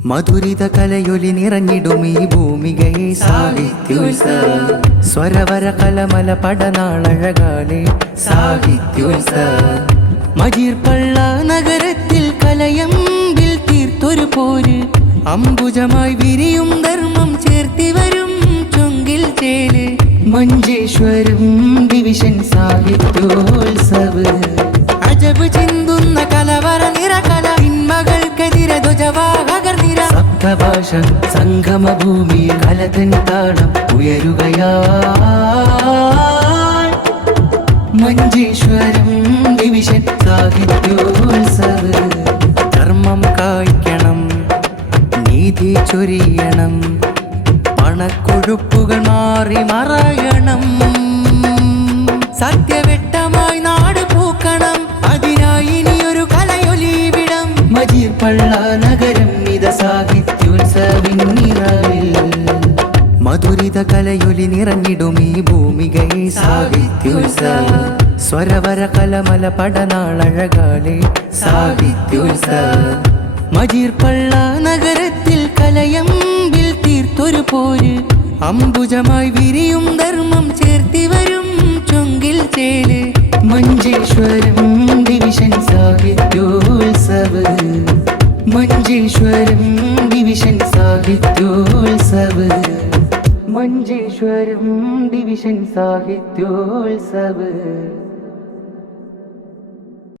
മധുരിത കലയൊലി നിറഞ്ഞിടും ഈ ഭൂമികയെ സാഹിത്യോത്സവം സ്വരവര കലമല പടനാളഴകാലെ സാഹിത്യോത്സവം മജീർ പള്ള നഗരത്തിൽ കലയമ്പിൽ തീർത്തൊരു പോര് അംബുജമായി വിരിയും ധർമ്മം ചേർത്തി വരും ചൊങ്കിൽ ചേല് മഞ്ചേശ്വരം ഡിവിഷൻ സാഹിത്യോത്സവം അജബ് ചിന്തുന്ന കലവര നിറകല ഇന്മകൾക്കെതിരെ ധ്വജവാഹകർ നിര സപ്തഭാഷ സംഗമ ഭൂമി കലതൻ താളം ഉയരുകയാ മഞ്ചേശ്വരം ഡിവിഷൻ സാഹിത്യോത്സവം ധർമ്മം കായ്ക്കണം നീതി ചൊരിയണം പണക്കൊഴുപ്പുകൾ മാറി മറയണം സത്യവെട്ടമായി നാട് പൂക്കണം അതിനായി ഇനിയൊരു കലയൊലിവിടം മജീർ പള്ള നഗരം ഇത സാഹിത്യോത്സവിൻ നിറവിൽ മധുരിത കലയൊലി നിറഞ്ഞിടും ഈ ഭൂമികയെ സാഹിത്യോത്സവം സ്വരവര കലമല പടനാളഴകാലെ സാഹിത്യോത്സവം മജീർ പള്ള നഗരത്തിൽ കലയമ്പിൽ തീർത്തൊരു പോര് അംബുജമായി വിരിയും ധർമ്മം ചേർത്തി വരും ചൊങ്കിൽ ചേല് Manjeshwaram division Sahityotsavam Manjeshwaram division Sahityotsavam Manjeshwaram division സാഹിത്യോത്സവം